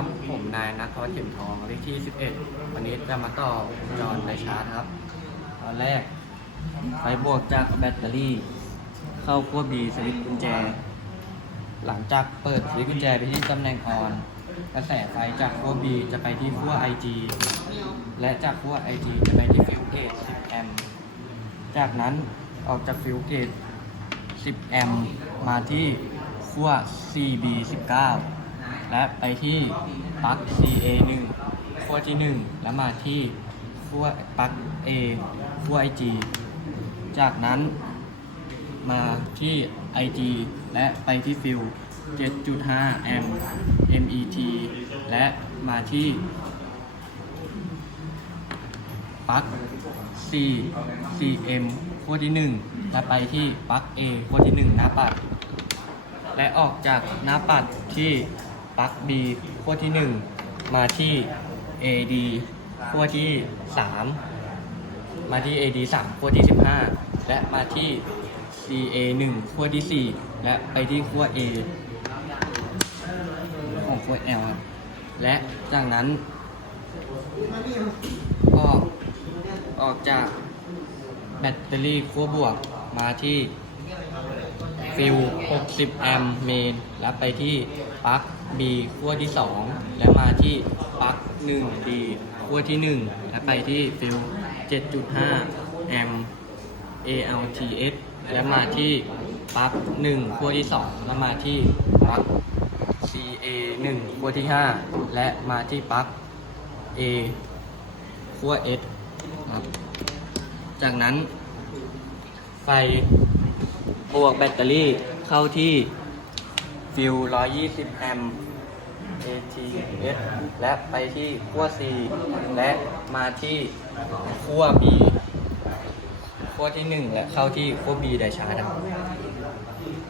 ครับผมนายนัทวัฒน์เข็มทองเลขที่ 11 วันนี้จะมาต่อวงจรไดชาร์จครับ ตอนแรกไฟบวกจากแบตเตอรี่ เข้าขั้วบีสวิตช์กุญแจ หลังจากเปิดสวิตช์กุญแจไปที่ตำแหน่งออน กระแสไฟจากขั้วบีจะไปที่ขั้ว IG และจากขั้ว IG จะไปที่ฟิวเกต 10 แอมป์จากนั้นออกจากฟิวเกต 10 แอมป์มาที่ขั้ว CB 19 และไปที่ปลั๊ก CA 1 ขั้วที่ 1 แล้วมาที่ขั้วปลั๊ก A ขั้ว IG จากนั้นมาที่ IG และไปที่ฟิว7.5 แอมป์ MET และมาที่ปลั๊ก C CM ขั้วที่ 1 และไปที่ปลั๊ก A ขั้วที่ 1 หน้าปัด และออกจากหน้าปัดที่ ปลั๊ก B ขั้วที่ 1 มาที่ AD ขั้วที่ 3 มาที่ AD 3ขั้วที่ 15 และมาที่ CA 1ขั้วที่ 4 และไปที่ขั้ว A ของขั้ว L และจากนั้นก็ออกจากแบตเตอรี่ขั้วบวกมาที่ฟิล60 แอมป์เมน แล้วไปที่ ปลั๊ก B ขั้วที่ 2 และมาที่ปลั๊ก 1D ขั้วที่ 1 และไปที่ฟิล7.5 แอมป์ ALTS และมาที่ปลั๊ก 1 ขั้วที่ 2 และมาที่ปลั๊ก CA 1ขั้วที่ 5 และมาที่ปลั๊ก A ขั้ว S ครับ จากนั้นไฟบวกแบตเตอรี่เข้าที่ ฟิว120 แอมป์ ATS และไปที่ขั้ว C และมาที่ขั้ว B ขั้วที่ 1 และเข้าที่ขั้ว B ไดชาร์จครับ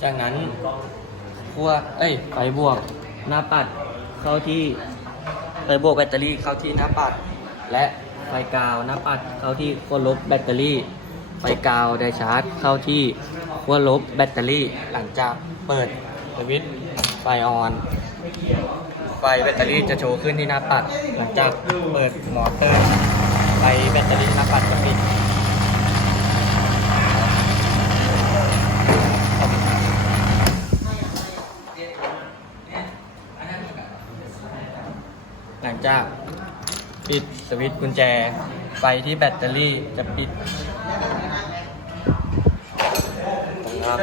จากนั้นขั้วเอ้ยไฟบวกหน้าปัดเข้าที่ไฟบวกแบตเตอรี่เข้าที่หน้าปัด และไฟกาวหน้าปัดเข้าที่ขั้วลบแบตเตอรี่ ไฟกาวไดชาร์จ เข้าที่ขั้วลบแบตเตอรี่หลังจากเปิด สวิตไฟออน ไฟแบตเตอรี่จะโชว์ขึ้นที่หน้าปัด หลังจากเปิดมอเตอร์ไฟแบตเตอรี่หน้าปัดจะปิดหลังจากปิดสวิตช์กุญแจ ไฟที่แบตเตอรี่จะปิดครับ